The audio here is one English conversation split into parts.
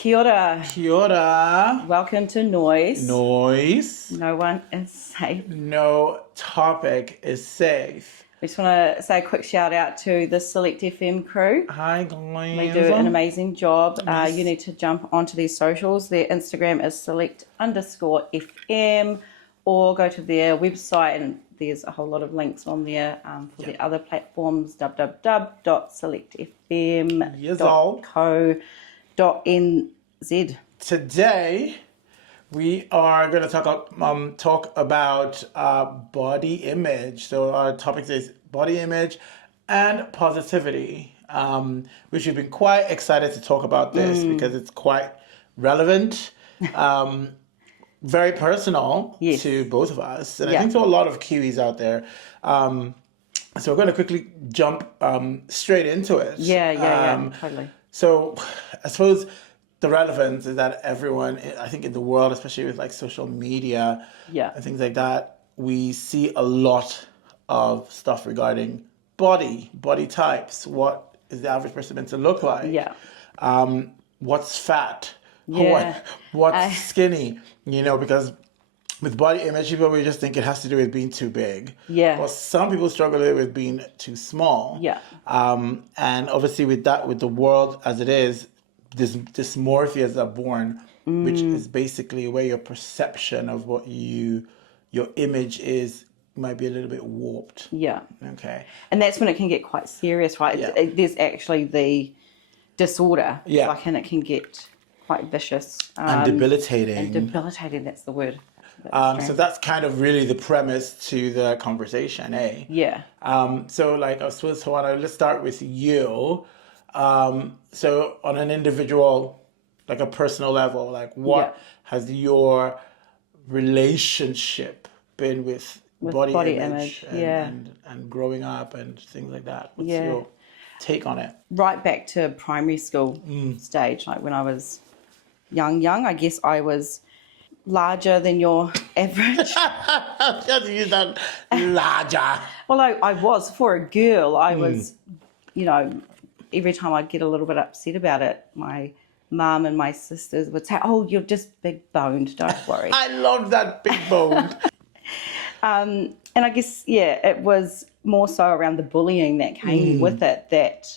Kia ora. Kia ora. Welcome to NOIS. NOIS. No one is safe. No topic is safe. We just want to say a quick shout out to the Select FM crew. Hi guys. They do an amazing job. You need to jump onto their socials. Their Instagram is select_FM, or go to their website, and there's a whole lot of links on there for the other platforms, www.selectfm.co.nz. Today we are going to talk about body image. So our topic is body image and positivity, which we've been quite excited to talk about this because it's quite relevant, very personal to both of us, and I think to a lot of Kiwis out there. So we're going to quickly jump straight into it. Totally. So I suppose the relevance is that everyone, I think in the world, especially with like social media and things like that, we see a lot of stuff regarding body types. What is the average person meant to look like? What's fat? What's skinny? You know, because with body image, people we just think it has to do with being too big. Well, some people struggle with being too small. And obviously with that, with the world as it is, this dysmorphias are born, which is basically where your perception of what your image is might be a little bit warped. Okay. And that's when it can get quite serious, right? There's actually the disorder, and it can get quite vicious. And debilitating. And debilitating, that's the word. So that's kind of really the premise to the conversation, eh? So like, I suppose, Hoana, let's start with you. So on an individual, like a personal level, like what has your relationship been with body image and growing up and things like that? What's your take on it? Right back to primary school stage, like when I was young, I guess I was larger than your average. Just use that larger. Well, I was, for a girl, I was, every time I'd get a little bit upset about it, my mum and my sisters would say, "Oh, you're just big boned, don't worry." I love that big boned. And I guess, it was more so around the bullying that came with it, that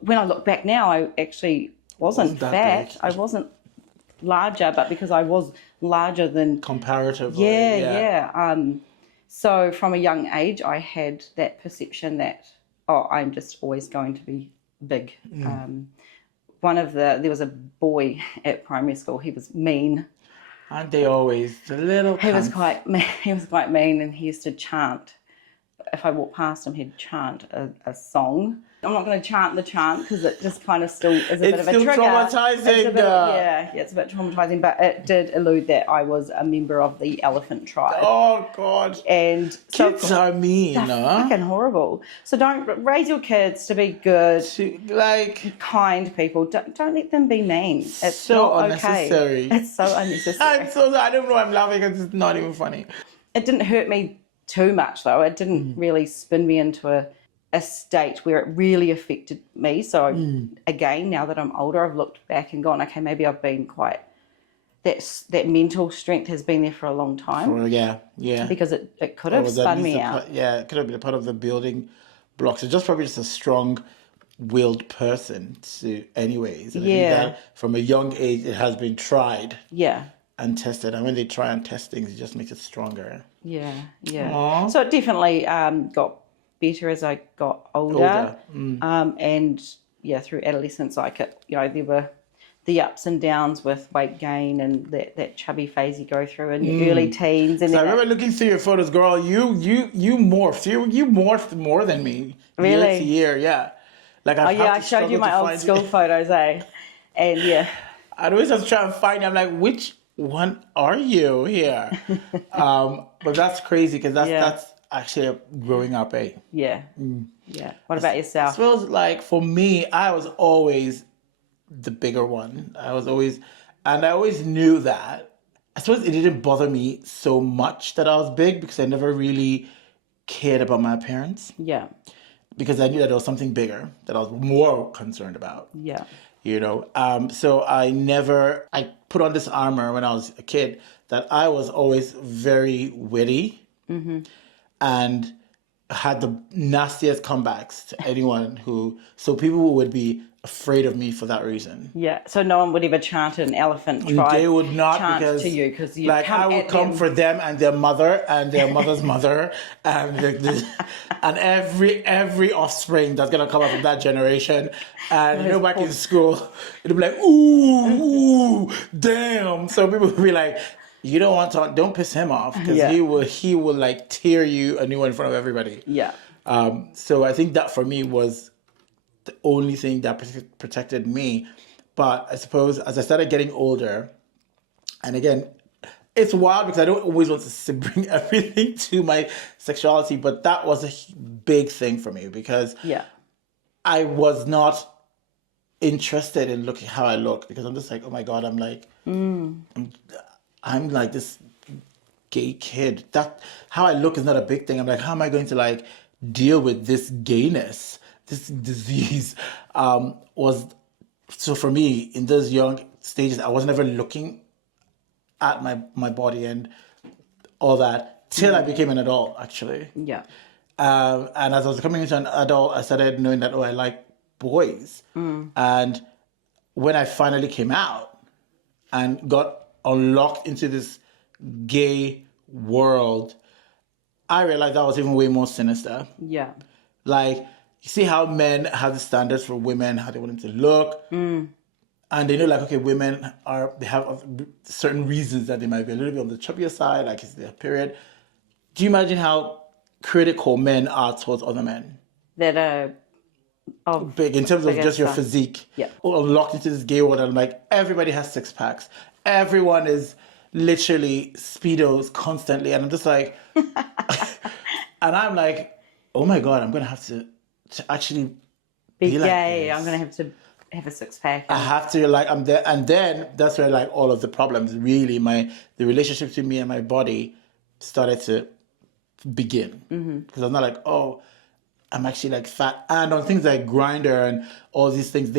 when I look back now, I actually wasn't fat. Big. I wasn't larger, but because I was larger than... Comparatively. So from a young age, I had that perception that, I'm just always going to be big. There was a boy at primary school. He was mean. Aren't they always the little? He was quite mean, and he used to chant. If I walked past him, he'd chant a song. I'm not going to chant the chant because it just kind of still is a bit of a trigger. It's traumatizing. It's a bit traumatizing, but it did allude that I was a member of the elephant tribe. Oh God! And kids are mean, fucking horrible. So don't raise your kids to be good, kind people. Don't let them be mean. It's so not unnecessary. Okay. It's so unnecessary. I don't know. I'm laughing because it's not even funny. It didn't hurt me too much though. It didn't really spin me into a state where it really affected me. So again, now that I'm older, I've looked back and gone, okay, maybe I've been quite, that mental strength has been there for a long time. Because it could have spun me out. It could have been a part of the building blocks. It's just probably just a strong-willed person anyways. And I think that from a young age, it has been tried. And tested. And when they try and test things, it just makes it stronger. Aww. So it definitely got better as I got older. And through adolescence, there were the ups and downs with weight gain and that chubby phase you go through in your early teens. And I remember looking through your photos, girl. You morphed. You morphed more than me. Really? Year to year, I showed you my old school photos, eh? And I'd always have to try and find you. I'm like, which one are you here? But that's crazy because that's actually growing up, eh? What about yourself? I suppose, like, for me, I was always the bigger one. I always knew that. I suppose it didn't bother me so much that I was big because I never really cared about my appearance. Because I knew that there was something bigger that I was more concerned about. you know. So I put on this armor when I was a kid that I was always very witty and had the nastiest comebacks to anyone so people would be afraid of me for that reason. Yeah, so no one would ever chant an elephant tribe. They would not, chant because to you, because you like I would come for them and their mother and their mother's mother and and every offspring that's gonna come out from that generation. And back in school, it'd be like, ooh, damn. So people would be like, you don't piss him off, because he will like tear you a new one in front of everybody. Yeah. So I think that for me was the only thing that protected me. But I suppose as I started getting older, and again, it's wild because I don't always want to bring everything to my sexuality, but that was a big thing for me, because I was not interested in looking how I look, because I'm just like, oh my God, I'm like, I'm like this gay kid. That how I look is not a big thing. I'm like, how am I going to like deal with this gayness, this disease? So for me, in those young stages, I was never looking at my body and all that till I became an adult, actually. Yeah. And as I was becoming into an adult, I started knowing that, I like boys. And when I finally came out and got unlocked into this gay world, I realized that was even way more sinister. Yeah. Like, you see how men have the standards for women, how they want them to look. And they know, like, okay, women they have certain reasons that they might be a little bit on the chubbier side, like it's their period. Do you imagine how critical men are towards other men? That are big in terms of just your physique. Yeah. Or locked into this gay world, and like everybody has 6 packs. Everyone is literally Speedos constantly. And I'm just like, and I'm like, oh my God, I'm going to have to actually be gay. Like I'm going to have to have a 6-pack. I have to, like, I'm there. And then that's where like all of the problems, really, the relationship between me and my body started to begin. Because I'm not like, oh, I'm actually like fat. And on things like Grindr and all these things,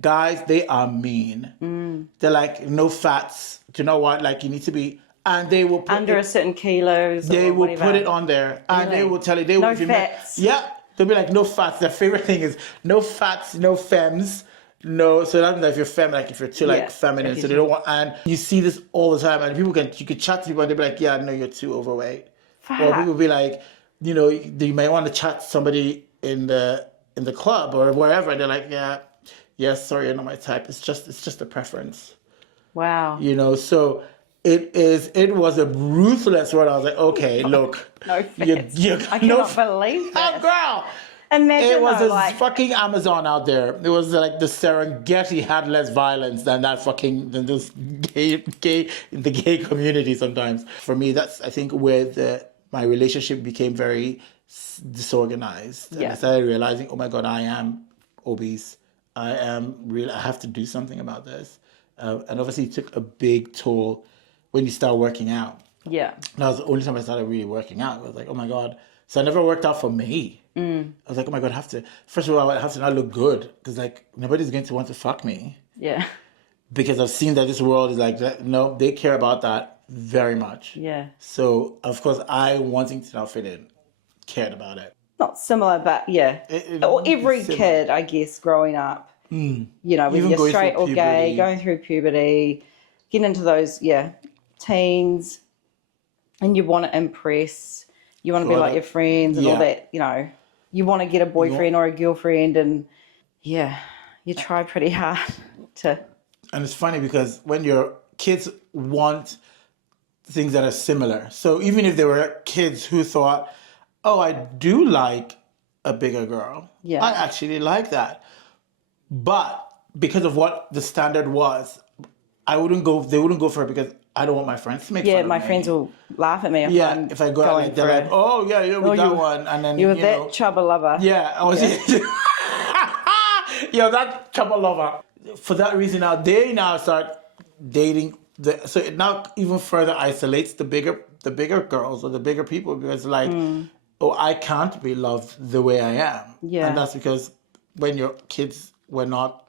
guys, they are mean. They're like, no fats. Do you know what? Like, you need to be, and they will put under a certain kilos. They will whatever. put it on there, and they will tell you, no fats. They'll be like, no fats. Their favorite thing is no fats, no femmes. No, so that means if you're feminine, like if you're too like feminine, so they don't want. And you see this all the time, and you could chat to people, and they'll be like, yeah, no, you're too overweight. Fuck. Or people be like, you might want to chat to somebody in the club or wherever, and they're like, sorry, you're not my type. It's just a preference. Wow. So it was a ruthless world. I was like, okay, look. No fats. I cannot believe that. Oh, girl. Imagine it was a fucking Amazon out there. It was like the Serengeti had less violence than than those the gay community sometimes. For me, that's, I think, where my relationship became very disorganized. And I started realizing, oh my God, I am obese. I have to do something about this. And obviously it took a big toll when you start working out. Yeah. And that was the only time I started really working out. I was like, oh my God. So I never worked out for me. I was like, oh my God, first of all, I have to not look good, because like nobody's going to want to fuck me. Yeah. Because I've seen that this world is like that. No, they care about that very much. Yeah. So of course, I, wanting to not fit in, cared about it. Not similar, but yeah. Or every kid, I guess, growing up, whether you're straight or gay, going through puberty, getting into those, teens, and you want to impress, you want to be like your friends and all that, you want to get a boyfriend or a girlfriend, and you try pretty hard to. And it's funny because when your kids want things that are similar, so even if they were kids who thought, oh, I do like a bigger girl. Yeah. I actually like that. But because of what the standard was, they wouldn't go for it, because I don't want my friends to make fun of me. Yeah, my friends will laugh at me if I go out, like, they're like, oh, yeah, you're with that one. And then, you're that chubba lover. Yeah, I was that chubba lover. For that reason, they now start dating. So it now even further isolates the bigger girls or the bigger people, because like, oh, I can't be loved the way I am. Yeah. And that's because when your kids were not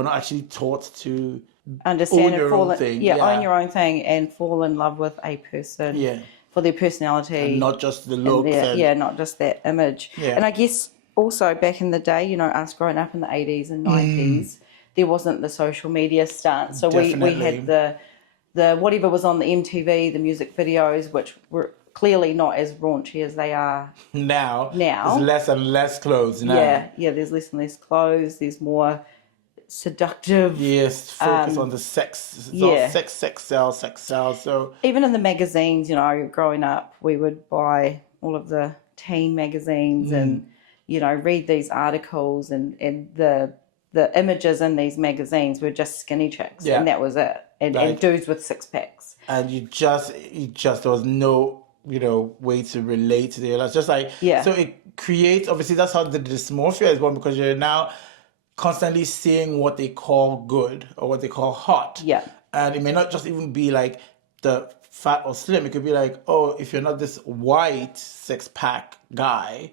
we're not actually taught to understand own and your fall own thing. own your own thing and fall in love with a person for their personality and not just the looks not just that image. And I guess also back in the day, you know, us growing up in the 80s and 90s, there wasn't the social media stance, so we had the whatever was on the MTV, the music videos, which were clearly not as raunchy as they are now. There's less and less clothes now. Yeah, there's less and less clothes, there's more seductive. Yes, focus on the sex. It's all sex sells. So even in the magazines, you know, growing up, we would buy all of the teen magazines and, you know, read these articles, and the images in these magazines were just skinny chicks, and that was it, and dudes with six packs. And you just there was no, you know, way to relate to it. It's just like so it creates, obviously that's how the dysmorphia is born, because you're now constantly seeing what they call good or what they call hot. Yeah. And it may not just even be like the fat or slim. It could be like, oh, if you're not this white six-pack guy,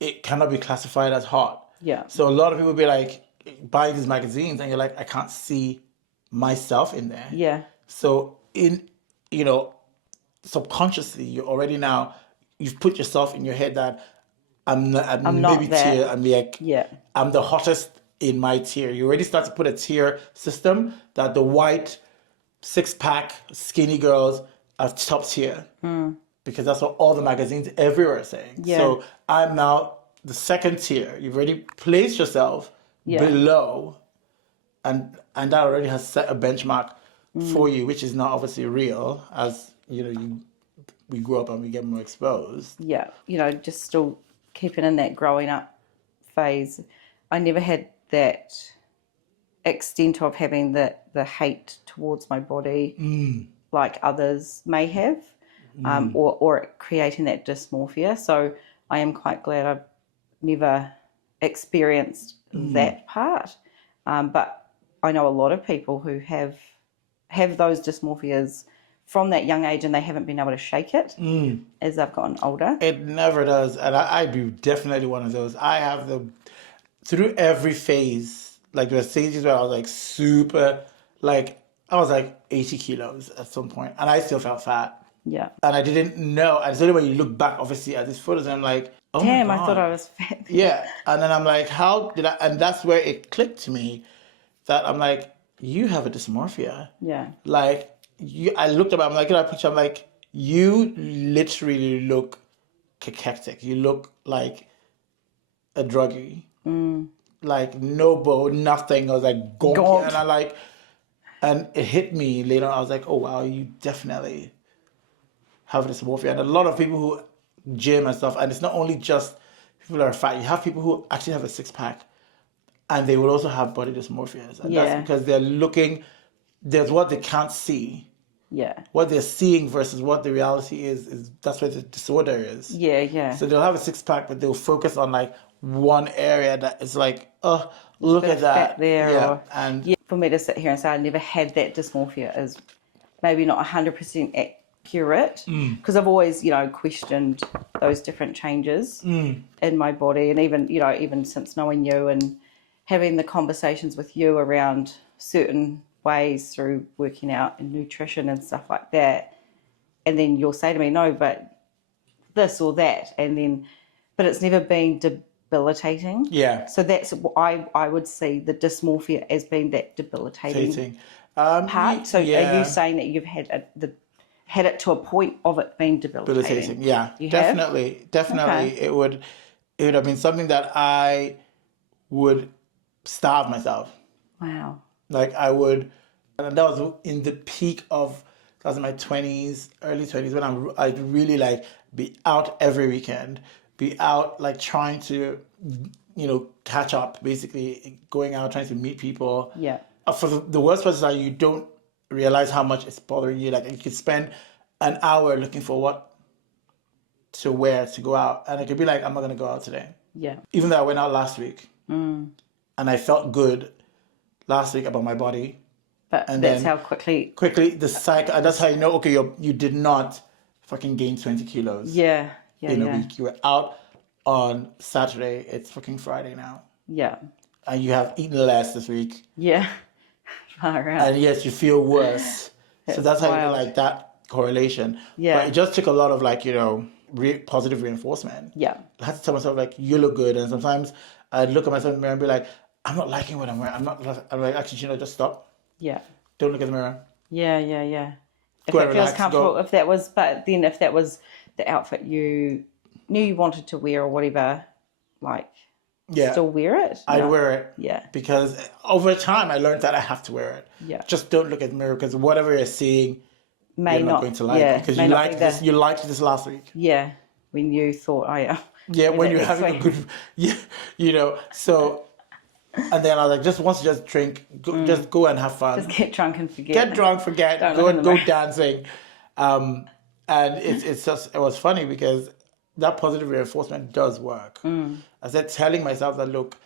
it cannot be classified as hot. Yeah. So a lot of people be like buying these magazines and you're like, I can't see myself in there. Yeah. So in, you know, subconsciously, you're already now, you've put yourself in your head that I'm maybe tier. I'm like, I'm the hottest in my tier. You already start to put a tier system that the white six-pack skinny girls are top tier, because that's what all the magazines everywhere are saying. So I'm now the second tier. You've already placed yourself below, and that already has set a benchmark for you, which is not obviously real, as you know, we grow up and we get more exposed. Yeah, you know, just still keeping in that growing up phase. I never had that extent of having the hate towards my body like others may have, or creating that dysmorphia. So I am quite glad I've never experienced that part. But I know a lot of people who have those dysmorphias from that young age, and they haven't been able to shake it as they've gotten older. It never does. And I'd be definitely one of those. I have through every phase, like there were stages where I was like super, like I was like 80 kilos at some point, and I still felt fat. Yeah. And I didn't know. And so when you look back, obviously, at these photos, and I'm like, oh damn, my God. I thought I was fat. Yeah. And then I'm like, how did I? And that's where it clicked to me that I'm like, you have a dysmorphia. Yeah. Like, I looked at, I'm like, at a picture, I'm like, you literally look cachectic. You look like a druggie. Like no bow, nothing. I was like, gonky. And it hit me later on. I was like, oh wow, you definitely have dysmorphia. And a lot of people who gym and stuff, and it's not only just people that are fat. You have people who actually have a six-pack, and they will also have body dysmorphias. And that's because they're looking, there's what they can't see. Yeah. What they're seeing versus what the reality is that's where the disorder is. Yeah. So they'll have a six-pack, but they'll focus on like one area that is like, oh, look at that. There, for me to sit here and say I never had that dysmorphia is maybe not 100% accurate, because I've always, you know, questioned those different changes in my body, and even since knowing you and having the conversations with you around certain ways through working out and nutrition and stuff like that, and then you'll say to me, no, but this or that, but it's never been debilitating. Yeah. So that's I would see the dysmorphia as being that debilitating part. So are you saying that you've had it to a point of it being debilitating? Yeah, definitely. Okay. It would have been something that I would starve myself. Wow. Like I would, and that was in the peak of, that was in my 20s, early 20s, when I'd really like be out every weekend, be out like trying to, you know, catch up, basically going out, trying to meet people. Yeah. For the worst part is that you don't realize how much it's bothering you. Like you could spend an hour looking for what to wear to go out, and it could be like, I'm not going to go out today. Yeah. Even though I went out last week and I felt good last week about my body. But and that's how quickly the cycle, that's how you know, okay, you did not fucking gain 20 kilos. Yeah. In a week. You were out on Saturday, it's fucking Friday now. Yeah. and you have eaten less this week, Yeah. Far out. and yes, you feel worse. So that's how you wild. like that correlation. Yeah. But it just took a lot of like, positive reinforcement. Yeah. I had to tell myself like, you look good. And sometimes I'd look at myself in the mirror and be like, I'm not liking what I'm wearing. I'm like, actually, just stop. Yeah. Don't look at the mirror. Yeah, yeah, yeah. If Go it and feels relax, comfortable, go. if that was the outfit you knew you wanted to wear or whatever, like, Yeah. still wear it. I'd wear it. Yeah. Because over time I learned that I have to wear it. Yeah. Just don't look at the mirror because whatever you're seeing, May you're not going to like. Yeah, Because may you not liked be this. You liked this last week. Yeah. When you thought, oh yeah. Yeah, when you're next having a week. good, so, and then I was like, just drink, just go and have fun. Just get drunk and forget. Get drunk, forget, Don't go look in and the go mirror. dancing. And it was funny because that positive reinforcement does work. I said, telling myself that, look,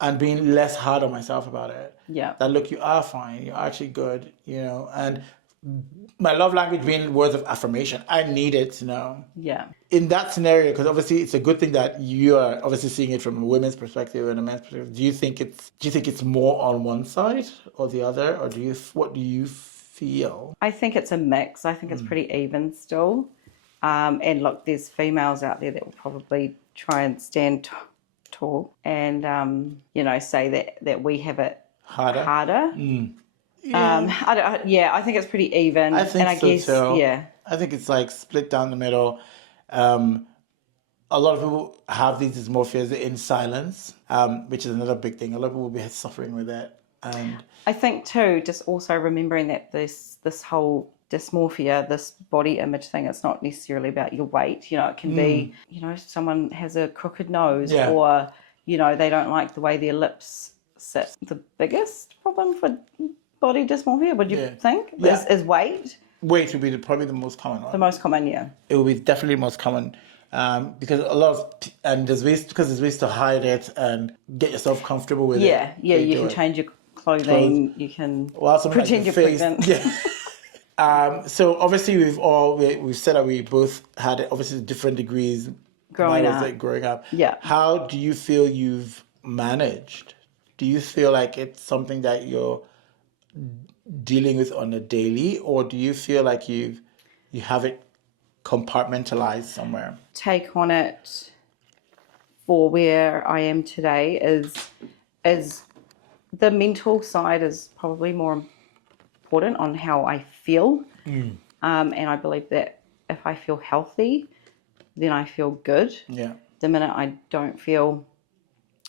and being less hard on myself about it. Yeah. That, look, you are fine, you're actually good, and my love language being words of affirmation. I need it to know. Yeah. In that scenario, because obviously it's a good thing that you are obviously seeing it from a women's perspective and a man's perspective. Do you think it's more on one side or the other, or what do you feel? I think it's a mix. I think it's pretty even still. And look, there's females out there that will probably try and stand tall and say that we have it harder. I think it's pretty even. I think and I so guess, too. Yeah. I think it's like split down the middle. A lot of people have these dysmorphias in silence, which is another big thing. A lot of people will be suffering with it. And I think too, just also remembering that this whole dysmorphia, this body image thing, it's not necessarily about your weight. It can be, someone has a crooked nose or, they don't like the way their lips sit. The biggest problem for body dysmorphia, would you think, is weight? Weight would be probably the most common one. The most common, yeah. It will be definitely the most common because there's ways to hide it and get yourself comfortable with it. Yeah, you can change your clothing, you can pretend you're pregnant. Yeah. So obviously we've said that we both had obviously different degrees growing up. Yeah. How do you feel you've managed? Do you feel like it's something that you're dealing with on a daily, or do you feel like you have it compartmentalized somewhere? Take on it for where I am today is the mental side is probably more important on how I feel. And I believe that if I feel healthy, then I feel good. Yeah. The minute I don't feel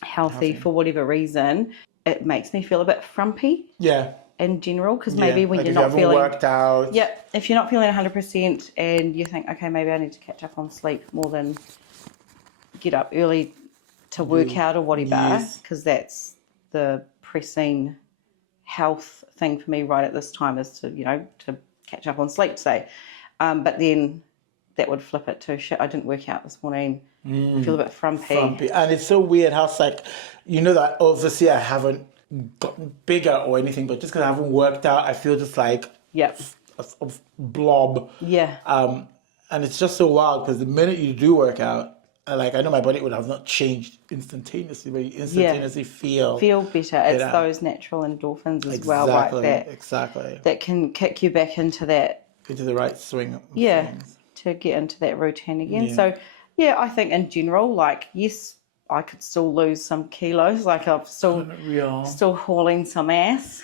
healthy for whatever reason, it makes me feel a bit frumpy. Yeah. In general, because maybe when like you're if not you haven't feeling worked out. Yeah, if you're not feeling 100% and you think, okay, maybe I need to catch up on sleep more than get up early to work out or whatever, because that's the pressing health thing for me right at this time is to catch up on sleep, say. But then that would flip it to, shit, I didn't work out this morning. I feel a bit frumpy. And it's so weird how it's like, that obviously I haven't gotten bigger or anything, but just because I haven't worked out, I feel just like a blob. Yeah. And it's just so wild because the minute you do work out, I know my body would have not changed instantaneously, but you instantaneously feel better. It's those natural endorphins as well, right? Exactly. That can kick you back into the right swing of things. To get into that routine again. So I think in general, yes, I could still lose some kilos. I'm still hauling some ass.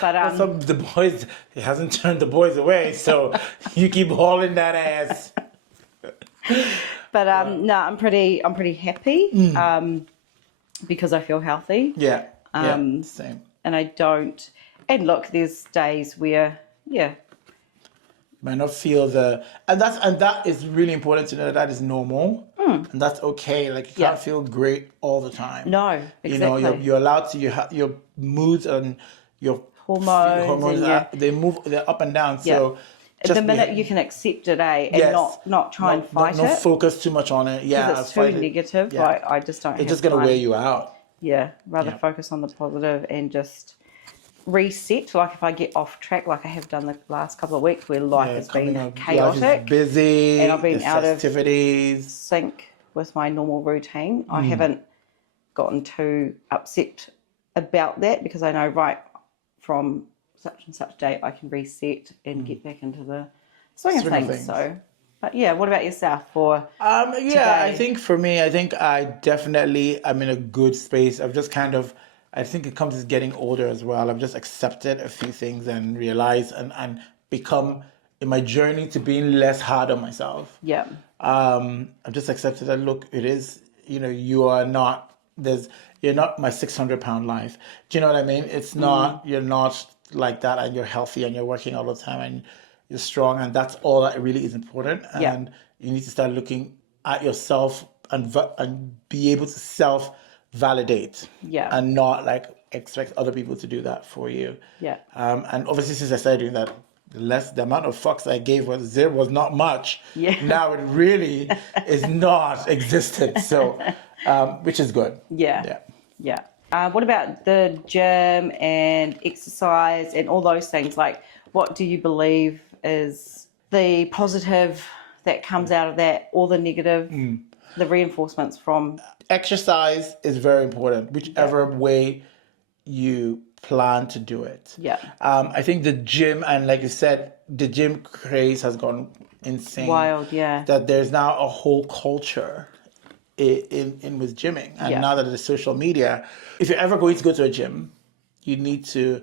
But the boys, it hasn't turned the boys away, so you keep hauling that ass. But no, I'm pretty happy because I feel healthy. Yeah. Same. And I don't. And look, there's days where might not feel and that is really important to know that is normal and that's okay. You can't feel great all the time. No, exactly. You're allowed to. Your moods and your hormones they're up and down. So the minute you can accept it, and not try and fight it. Not focus too much on it. Yeah, because it's too negative. Yeah. I just don't. It's just gonna wear you out. Yeah, rather focus on the positive and just reset. If I get off track, like I have done the last couple of weeks, where life has been chaotic, life is busy, and I've been out festivities. of sync with my normal routine. I haven't gotten too upset about that, because I know right from such and such date I can reset and get back into the swing of things. So, but yeah, what about yourself for today? I think for me, I think I definitely am in a good space. I've just kind of, I think it comes with getting older as well. I've just accepted a few things and realized and become in my journey to being less hard on myself. Yeah. I've just accepted that, look, it is, you're not my 600-pound life. Do you know what I mean? It's not, you're not like that, and you're healthy and you're working all the time and you're strong, and that's all that really is important. And you need to start looking at yourself and be able to self-validate. Yeah. And not like expect other people to do that for you. Yeah. And obviously, since I started doing that, the amount of fucks I gave was not much. Yeah. Now it really is not existent. So, which is good. Yeah. What about the gym and exercise and all those things? Like, what do you believe is the positive that comes out of that, or the negative, the reinforcements from? Exercise is very important, whichever way you plan to do it. Yeah. I think the gym, and like you said, the gym craze has gone insane. Wild, yeah. That there's now a whole culture in with gymming. And now that there's social media, if you're ever going to go to a gym, you need to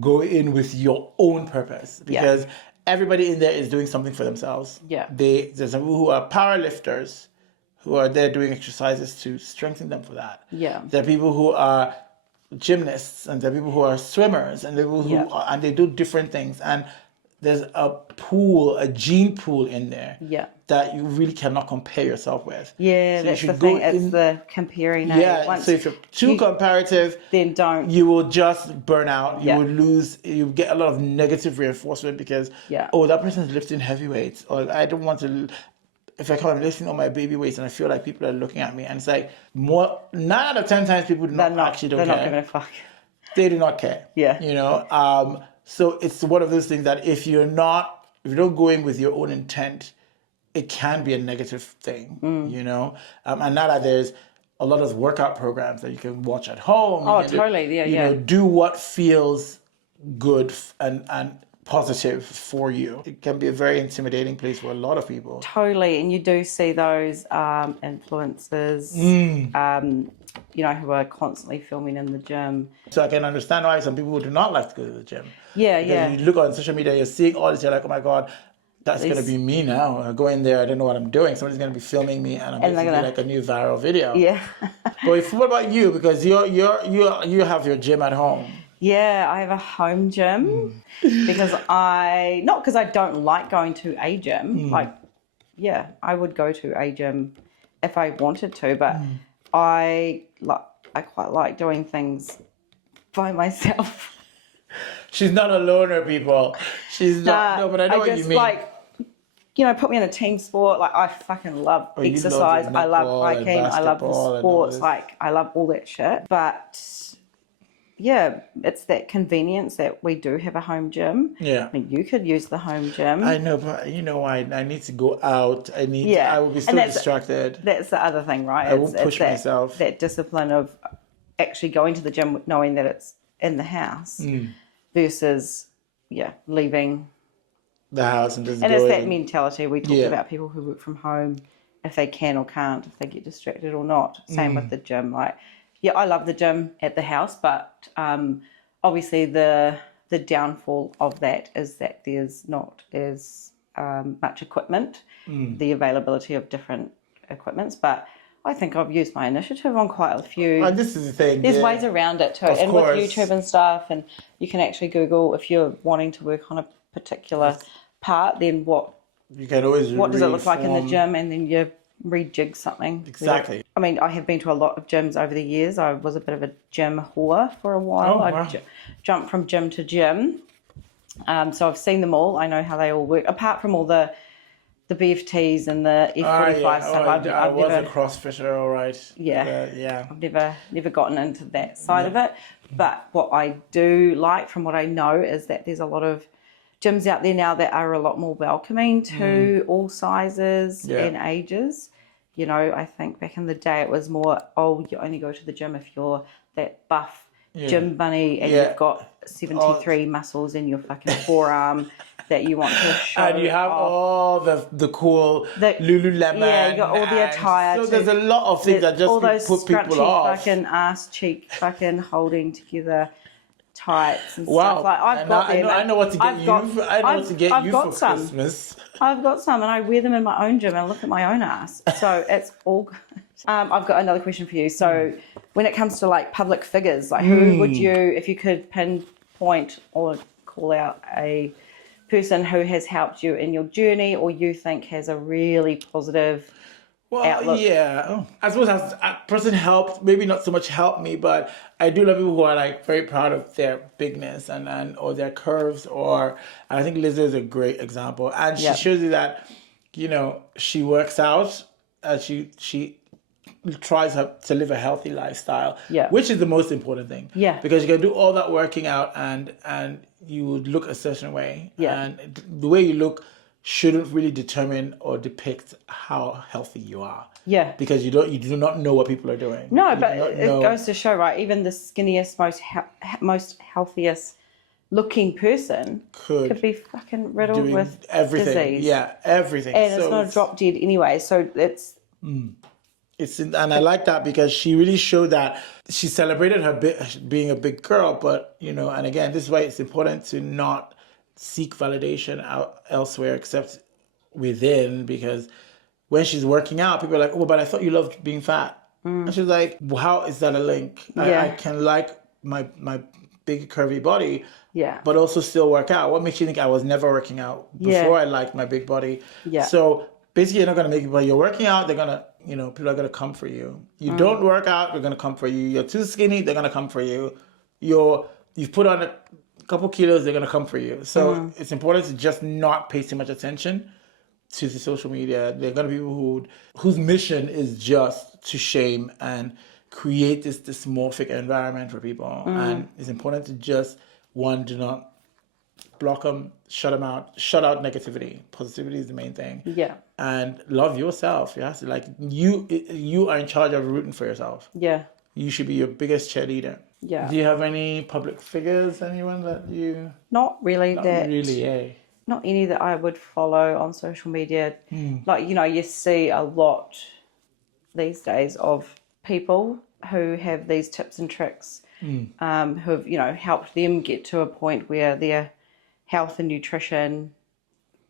go in with your own purpose, because everybody in there is doing something for themselves. Yeah. There's some people who are power lifters who are there doing exercises to strengthen them for that. Yeah. There are people who are gymnasts, and there are people who are swimmers, and there are people who and they do different things. And there's a gene pool in there that you really cannot compare yourself with. Yeah, so that's the thing. It's the comparing. So if you're too comparative, then don't. You will just burn out. You will lose. You get a lot of negative reinforcement because, oh, that person's lifting heavy weights, or I don't want to. If I come lifting all my baby weights and I feel like people are looking at me, and it's like 9 out of 10 times people don't care. They're not giving a fuck. They do not care. Yeah. So it's one of those things that if you're don't go in with your own intent, it can be a negative thing, and now that there's a lot of workout programs that you can watch at home. Oh, totally. Do what feels good and positive for you. It can be a very intimidating place for a lot of people. Totally. And you do see those influencers, who are constantly filming in the gym. So I can understand why some people do not like to go to the gym. Yeah. You look on social media, you're seeing all this, you're like, oh my God, that's going to be me now. I go in there, I don't know what I'm doing. Somebody's going to be filming me, and I'm going to be like a new viral video. Yeah. But what about you? Because you have your gym at home. Yeah, I have a home gym because not because I don't like going to a gym. I would go to a gym if I wanted to, but I quite like doing things by myself. She's not a loner, people. She's not. No, but I know what you mean. Put me in a team sport. Like, I fucking love exercise. I love hiking. I love the sports. I love all that shit. But yeah, it's that convenience that we do have a home gym. Yeah. I mean, you could use the home gym. I know, but I need to go out. I will be so distracted. That's the other thing, right? I won't push myself. That discipline of actually going to the gym knowing that it's in the house versus, leaving the house and just And it's that mentality we talked about, people who work from home, if they can or can't, if they get distracted or not. Same with the gym. I love the gym at the house, but obviously the downfall of that is that there's not as much equipment, the availability of different equipments. But I think I've used my initiative on quite a few. This is the thing. There's ways around it too. And with YouTube and stuff, and you can actually Google if you're wanting to work on a particular part, then what does it look like in the gym, and then you rejig something. Exactly. I mean, I have been to a lot of gyms over the years. I was a bit of a gym whore for a while. I jumped from gym to gym. So I've seen them all. I know how they all work, apart from all the BFTs and the F45 stuff. I was a CrossFitter, all right. Yeah. I've never gotten into that side of it. But what I do like, from what I know, is that there's a lot of gyms out there now that are a lot more welcoming to all sizes and ages. You know, I think back in the day it was more, oh, you only go to the gym if you're that buff gym bunny and you've got 73 muscles in your fucking forearm that you want to show and you have off. all the cool Lululemon. Yeah, you got all the attire. So there's a lot of things that just all those put people scrunchy off. fucking ass cheek fucking holding together tights and Wow. stuff. Like I've got them. I know what to get you. I know what to get you for Christmas. I've got some, and I wear them in my own gym and look at my own ass. So it's all good. I've got another question for you. So when it comes to like public figures, like who would you, if you could pinpoint or call out a person who has helped you in your journey or you think has a really positive outlook? Yeah. I suppose a person helped, maybe not so much helped me, but I do love people who are like very proud of their bigness and or their curves, and I think Lizzo is a great example. And she shows you that, you know, she works out and she tries to live a healthy lifestyle, which is the most important thing. Yeah. Because you can do all that working out and you would look a certain way. Yeah. And the way you look shouldn't really determine or depict how healthy you are. Yeah. Because you do not know what people are doing. No, but it goes to show, right? Even the skinniest, most healthiest looking person could be fucking riddled with everything. Disease. Yeah, everything. And it's not a drop dead anyway. So it's. And I like that because she really showed that she celebrated her being a big girl, but you know, and again, this is why it's important to not seek validation out elsewhere except within, because when she's working out, people are like, oh, but I thought you loved being fat. And she's like, well, how is that a link? I can like my big curvy body, but also still work out. What makes you think I was never working out before I liked my big body? Yeah. So basically, you're not going to make it, but you're working out, they're going to, you know, people are going to come for you. You don't work out, they're going to come for you. You're too skinny, they're going to come for you. You've put on a couple kilos, they're going to come for you. So it's important to just not pay too much attention to the social media. There are going to be people whose mission is just to shame and create this dysmorphic environment for people. And it's important to just, do not block them, shut them out, shut out negativity. Positivity is the main thing. Yeah. And love yourself. You have to, like, you are in charge of rooting for yourself. Yeah. You should be your biggest cheerleader. Yeah. Do you have any public figures, anyone that you... Not really, eh? Not any that I would follow on social media. Like, you know, you see a lot these days of people who have these tips and tricks who have, you know, helped them get to a point where their health and nutrition,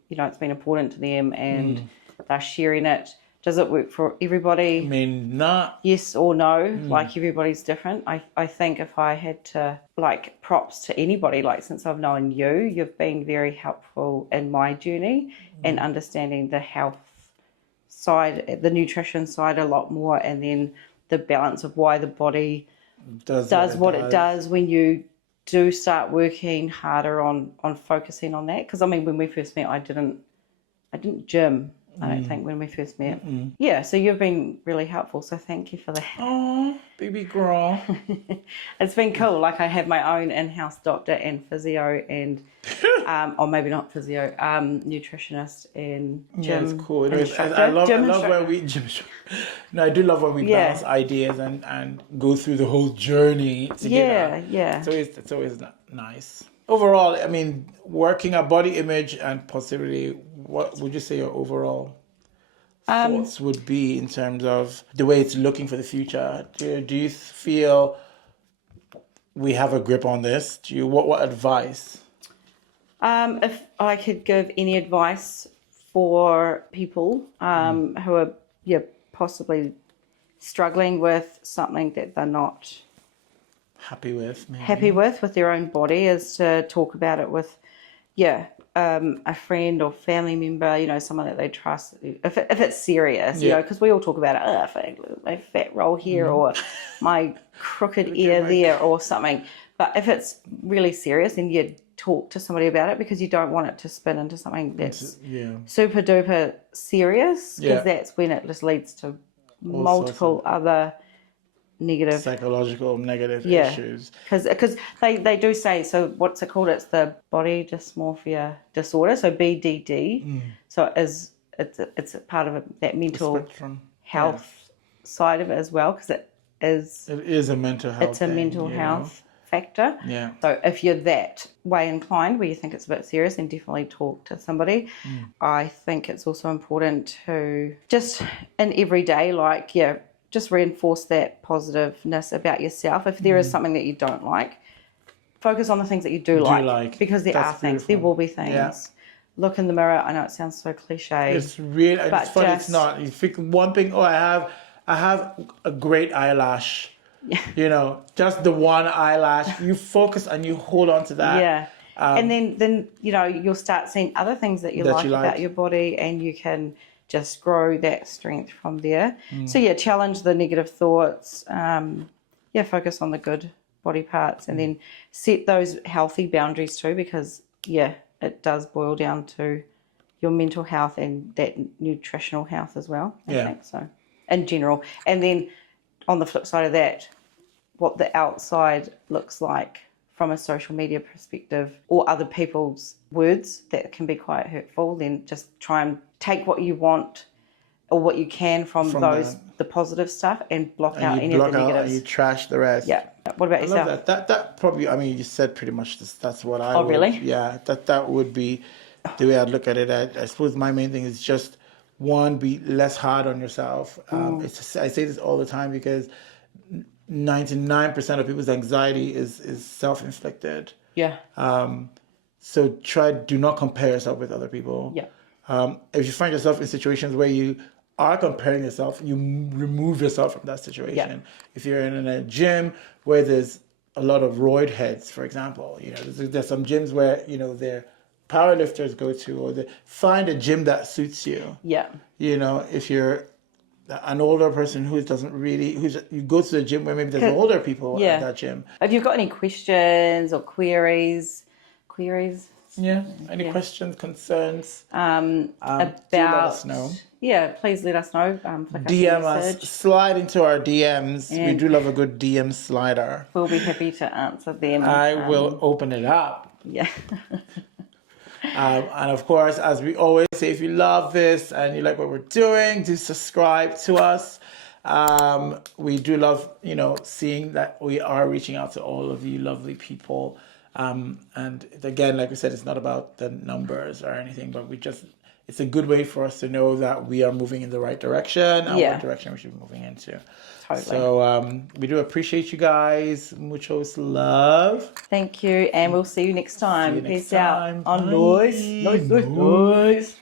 you know, it's been important to them and they're sharing it. Does it work for everybody? I mean, not. Yes or no. Like, everybody's different. I think if I had to, like, props to anybody, like, since I've known you, you've been very helpful in my journey and understanding the health side, the nutrition side a lot more, and then the balance of why the body does what it does when you do start working harder on focusing on that. Because, I mean, when we first met, I didn't gym. I don't think when we first met. Yeah, so you've been really helpful, so thank you for that. Oh, baby girl. It's been cool. Like, I have my own in-house doctor and physio and, or maybe not physio, nutritionist and gym. Yeah, it's cool. I love when we I do love when we bounce ideas and go through the whole journey together. Yeah. It's always nice. Overall, I mean, working a body image and positivity, what would you say your overall thoughts would be in terms of the way it's looking for the future? Do you feel we have a grip on this? What advice? If I could give any advice for people who are possibly struggling with something that they're not happy with their own body, is to talk about it with a friend or family member, you know, someone that they trust, if it's serious, you know, because we all talk about it, my fat roll here or my crooked ear there or something. But if it's really serious, then you talk to somebody about it, because you don't want it to spin into something that's super duper serious, because that's when it just leads to multiple other negative psychological negative issues, because they do say, so what's it called, it's the body dysmorphia disorder, so BDD. So it's a part of that mental spectrum. health side of it as well, because it is a mental health it's a thing, mental health factor. Yeah. So if you're that way inclined where you think it's a bit serious, then definitely talk to somebody. I think it's also important to just in everyday, like, just reinforce that positiveness about yourself. If there is something that you don't like, focus on the things that you do like, because there are things. There will be things. Yeah. Look in the mirror. I know it sounds so cliche. It's really, it's funny. It's not. You think one thing. Oh, I have a great eyelash. Yeah. You know, just the one eyelash. You focus and you hold on to that. Yeah. And then you know, you'll start seeing other things that you like about your body, and you can just grow that strength from there. So challenge the negative thoughts. Focus on the good body parts, and then set those healthy boundaries too, because it does boil down to your mental health and that nutritional health as well. I think so, in general. And then on the flip side of that, what the outside looks like from a social media perspective, or other people's words that can be quite hurtful, then just try and take what you want or what you can from those, the positive stuff, and block out any of the negatives. And you trash the rest. Yeah. What about yourself? I love that. That probably, I mean, you said pretty much this, that's what I would. Oh, really? Yeah, that would be the way I'd look at it. I suppose my main thing is just, one, be less hard on yourself. I say this all the time because 99% of people's anxiety is self-inflicted. Yeah. So do not compare yourself with other people. Yeah. If you find yourself in situations where you are comparing yourself, you remove yourself from that situation. Yeah. If you're in a gym where there's a lot of roid heads, for example, you know, there's some gyms where, you know, they're powerlifters go to, or find a gym that suits you. Yeah. You know, if you're an older person you go to the gym where maybe there's older people at that gym. If you've got any questions or queries. Yeah. Any questions, concerns? About, do let us know. Yeah, please let us know. DM us. Slide into our DMs. We do love a good DM slider. We'll be happy to answer them. I will open it up. Yeah. And of course, as we always say, if you love this and you like what we're doing, do subscribe to us. We do love, you know, seeing that we are reaching out to all of you lovely people. And again, like we said, it's not about the numbers or anything, but it's a good way for us to know that we are moving in the right direction and what direction we should be moving into. Totally. So we do appreciate you guys. Muchos love. Thank you, and we'll see you next time. Peace out on NOIS. NOIS.